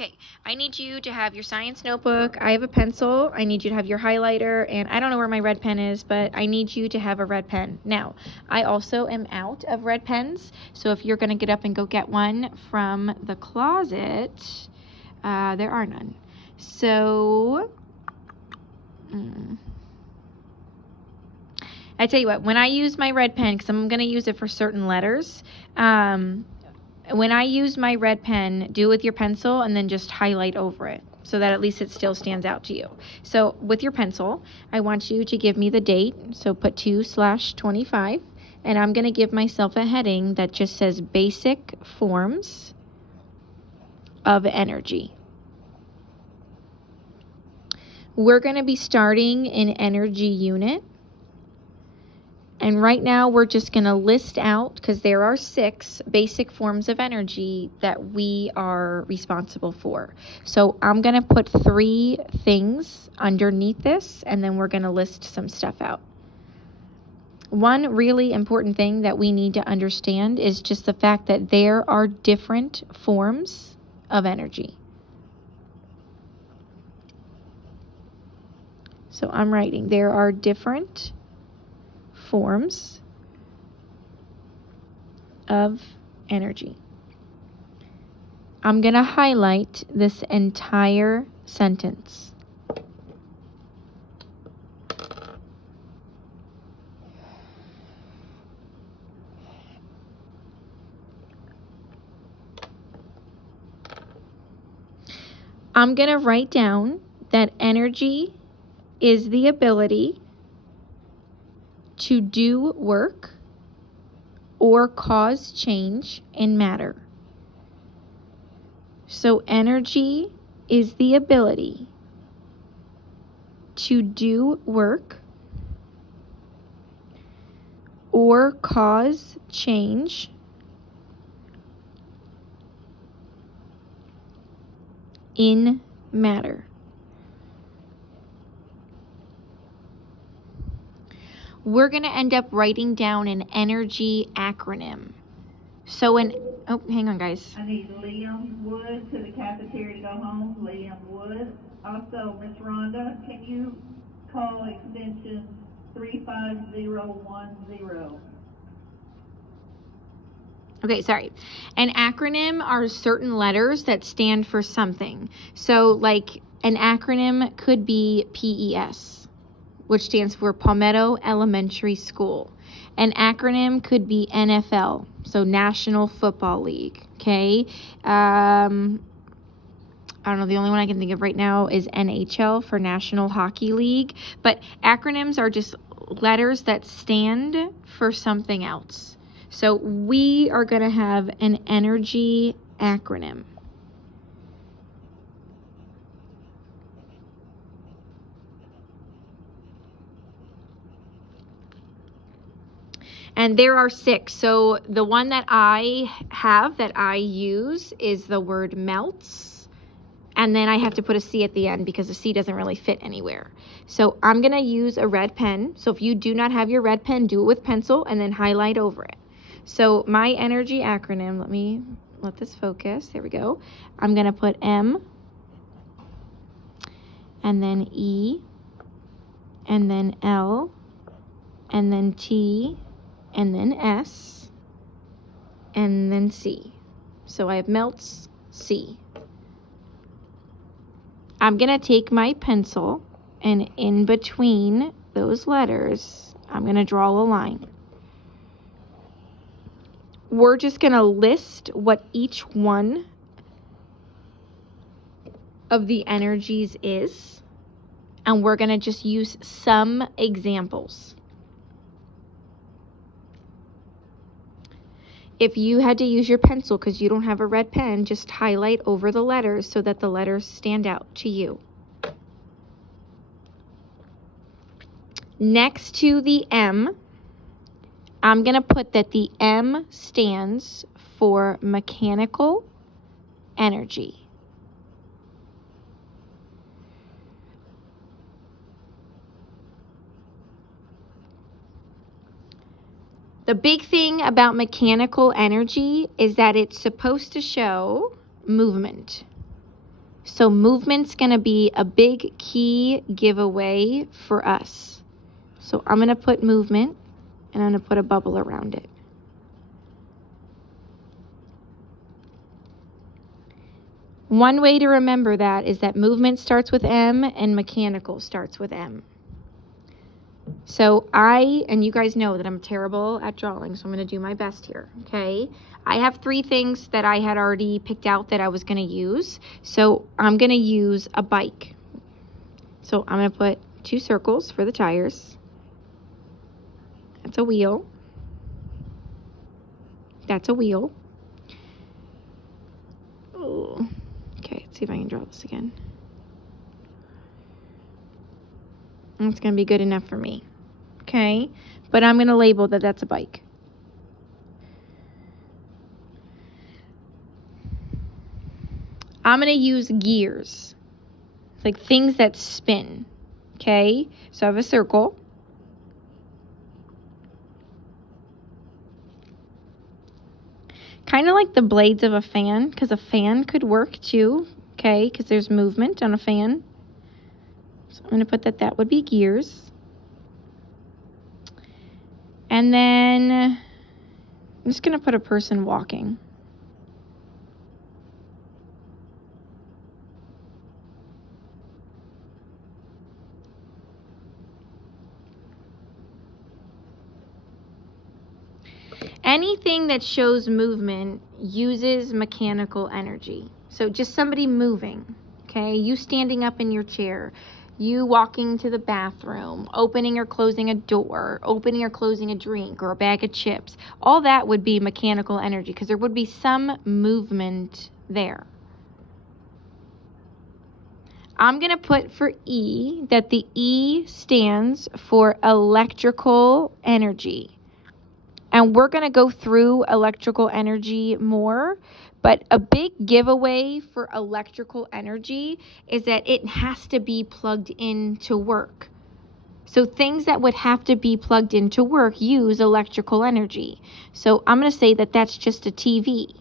Okay, I need you to have your science notebook. I have a pencil. I need you to have your highlighter, and I don't know where my red pen is, but I need you to have a red pen. Now, I also am out of red pens, so if you're going to get up and go get one from the closet, there are none. So, I tell you what, when I use my red pen, because I'm going to use it for certain letters, when I use my red pen, do it with your pencil and then just highlight over it so that at least it still stands out to you. So with your pencil, I want you to give me the date. So put 2/25, and I'm going to give myself a heading that just says basic forms of energy. We're going to be starting in energy unit. And right now we're just going to list out, because there are 6 basic forms of energy that we are responsible for. So I'm going to put 3 things underneath this, and then we're going to list some stuff out. One really important thing that we need to understand is just the fact that there are different forms of energy. So I'm writing, there are different forms of energy. I'm going to highlight this entire sentence. I'm going to write down that energy is the ability to do work or cause change in matter. So energy is the ability to do work or cause change in matter. We're going to end up writing down an energy acronym. So oh, hang on, guys. I need Liam Wood to the cafeteria to go home. Liam Wood. Also, Miss Rhonda, can you call extension 35010? Okay, sorry. An acronym are certain letters that stand for something. So, like, an acronym could be PES, which stands for Palmetto Elementary School. An acronym could be NFL, so National Football League, okay? I don't know, the only one I can think of right now is NHL for National Hockey League, but acronyms are just letters that stand for something else. So we are going to have an energy acronym. And there are 6. So the one that I have that I use is the word melts. And then I have to put a C at the end because the C doesn't really fit anywhere. So I'm going to use a red pen. So if you do not have your red pen, do it with pencil and then highlight over it. So my energy acronym, let this focus. There we go. I'm going to put M, and then E, and then L, and then T, and then S, and then C. So I have melts, C. I'm going to take my pencil, and in between those letters, I'm going to draw a line. We're just going to list what each one of the energies is, and we're going to just use some examples. If you had to use your pencil because you don't have a red pen, just highlight over the letters so that the letters stand out to you. Next to the M, I'm going to put that the M stands for mechanical energy. The big thing about mechanical energy is that it's supposed to show movement. So movement's going to be a big key giveaway for us. So I'm going to put movement, and I'm going to put a bubble around it. One way to remember that is that movement starts with M and mechanical starts with M. So and you guys know that I'm terrible at drawing, so I'm going to do my best here, okay? I have 3 things that I had already picked out that I was going to use. So I'm going to use a bike. So I'm going to put 2 circles for the tires. That's a wheel. That's a wheel. Oh. Okay, let's see if I can draw this again. That's going to be good enough for me. Okay, but I'm going to label that that's a bike. I'm going to use gears, like things that spin. Okay, so I have a circle. Kind of like the blades of a fan, because a fan could work too. Okay, because there's movement on a fan. So I'm going to put that would be gears. And then I'm just going to put a person walking. Anything that shows movement uses mechanical energy. So just somebody moving, okay? You standing up in your chair, you walking to the bathroom, opening or closing a door, opening or closing a drink or a bag of chips. All that would be mechanical energy because there would be some movement there. I'm going to put for E that the E stands for electrical energy. And we're going to go through electrical energy more, but a big giveaway for electrical energy is that it has to be plugged in to work. So things that would have to be plugged into work use electrical energy. So I'm going to say that that's just a TV.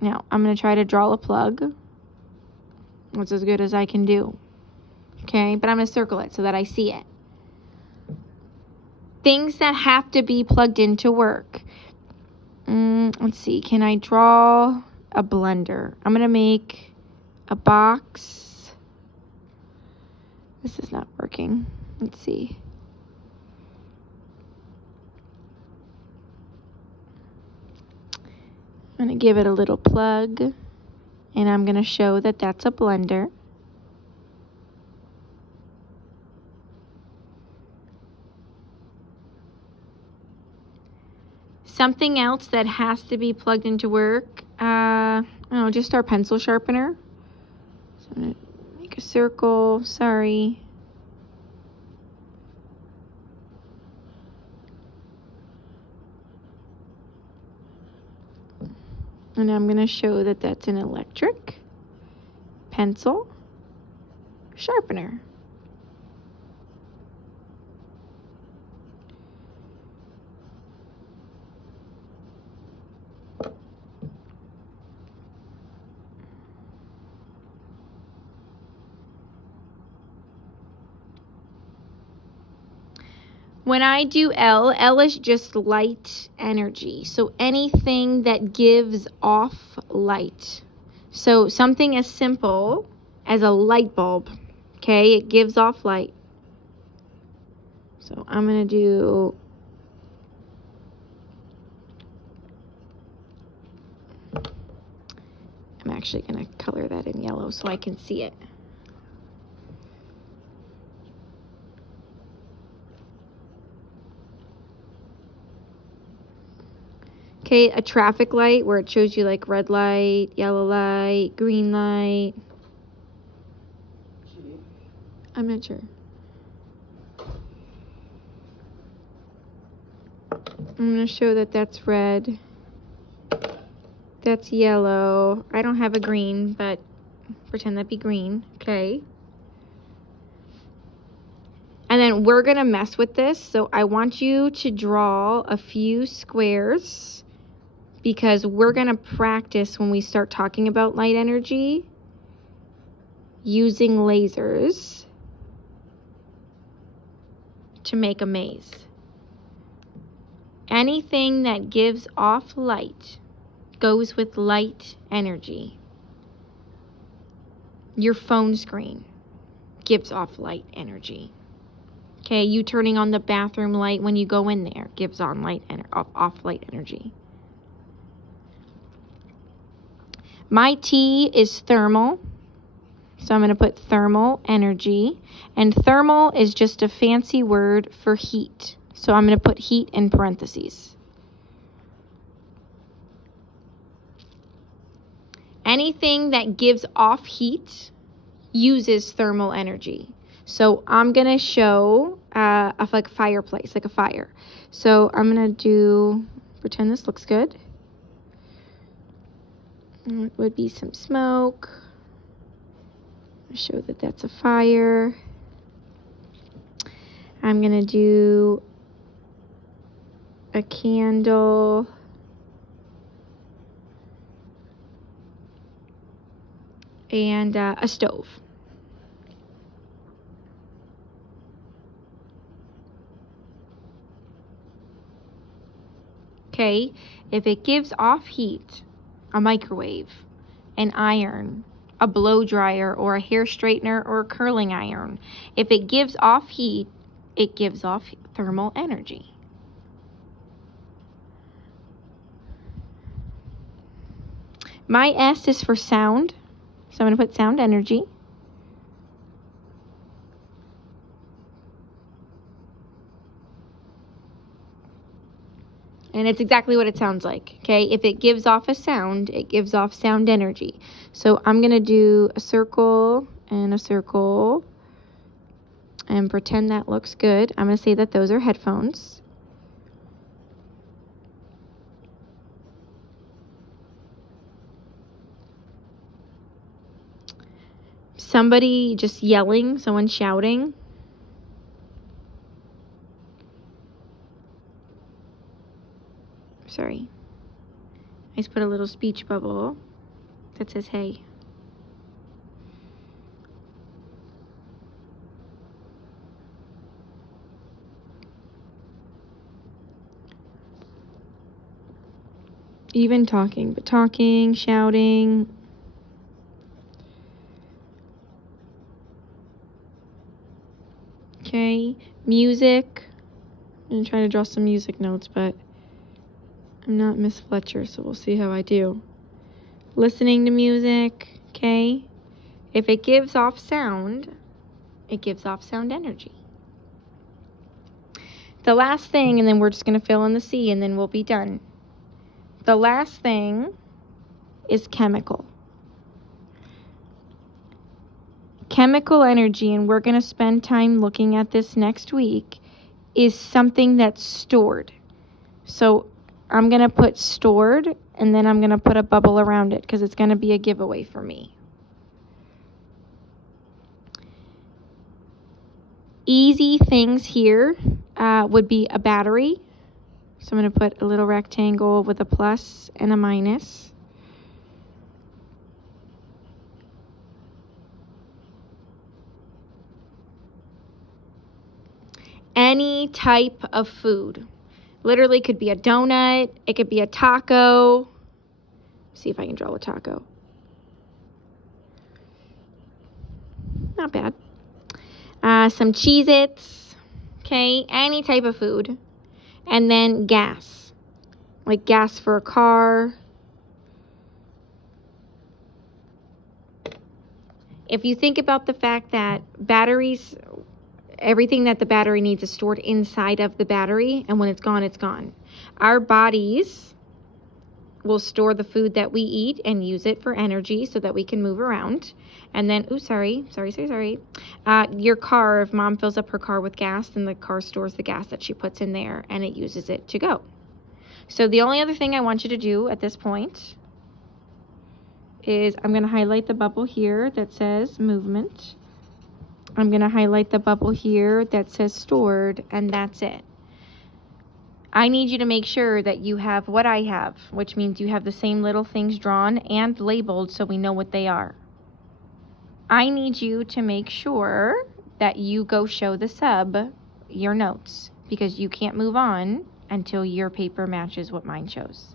Now, I'm going to try to draw a plug. That's as good as I can do. Okay, but I'm going to circle it so that I see it. Things that have to be plugged into work. Let's see, can I draw a blender? I'm going to make a box. This is not working. Let's see. I'm going to give it a little plug, and I'm going to show that that's a blender. Something else that has to be plugged into work, I don't know, just our pencil sharpener. So I'm going to make a circle, sorry. And I'm going to show that that's an electric pencil sharpener. When I do L is just light energy. So anything that gives off light. So something as simple as a light bulb, okay? It gives off light. So I'm going to do I'm actually going to color that in yellow so I can see it. Okay, a traffic light where it shows you like red light, yellow light, green light. I'm not sure. I'm going to show that that's red. That's yellow. I don't have a green, but pretend that be green. Okay. And then we're going to mess with this. So I want you to draw a few squares because we're going to practice when we start talking about light energy. using lasers to make a maze. Anything that gives off light goes with light energy. Your phone screen gives off light energy. Okay, you turning on the bathroom light when you go in there gives on off light energy. My T is thermal, so I'm going to put thermal energy. And thermal is just a fancy word for heat, so I'm going to put heat in parentheses. Anything that gives off heat uses thermal energy. So I'm going to show like a fireplace, like a fire. So I'm going to pretend this looks good. It would be some smoke. Show that that's a fire. I'm going to do a candle. And a stove. Okay, if it gives off heat, a microwave, an iron, a blow dryer, or a hair straightener, or a curling iron, if it gives off heat, it gives off thermal energy. My S is for sound, so I'm going to put sound energy. And it's exactly what it sounds like, okay? If it gives off a sound, it gives off sound energy. So I'm going to do a circle and pretend that looks good. I'm going to say that those are headphones. Somebody just yelling, someone shouting. Sorry. I just put a little speech bubble that says, hey. Even talking, but talking, shouting. Okay, music. I'm trying to draw some music notes, but I'm not Miss Fletcher, so we'll see how I do. Listening to music, okay? If it gives off sound, it gives off sound energy. The last thing, and then we're just going to fill in the C, and then we'll be done. The last thing is chemical. Chemical energy, and we're going to spend time looking at this next week, is something that's stored. So I'm going to put stored, and then I'm going to put a bubble around it because it's going to be a giveaway for me. Easy things here would be a battery. So I'm going to put a little rectangle with a plus and a minus. Any type of food. Literally could be a donut. It could be a taco. See if I can draw a taco. Not bad. Some Cheez-Its. Okay, any type of food. And then gas. Like gas for a car. If you think about the fact that batteries, everything that the battery needs is stored inside of the battery, and when it's gone, it's gone. Our bodies will store the food that we eat and use it for energy so that we can move around. And then, your car, if mom fills up her car with gas, then the car stores the gas that she puts in there and it uses it to go. So the only other thing I want you to do at this point is I'm going to highlight the bubble here that says movement. I'm going to highlight the bubble here that says stored, and that's it. I need you to make sure that you have what I have, which means you have the same little things drawn and labeled so we know what they are. I need you to make sure that you go show the sub your notes, because you can't move on until your paper matches what mine shows.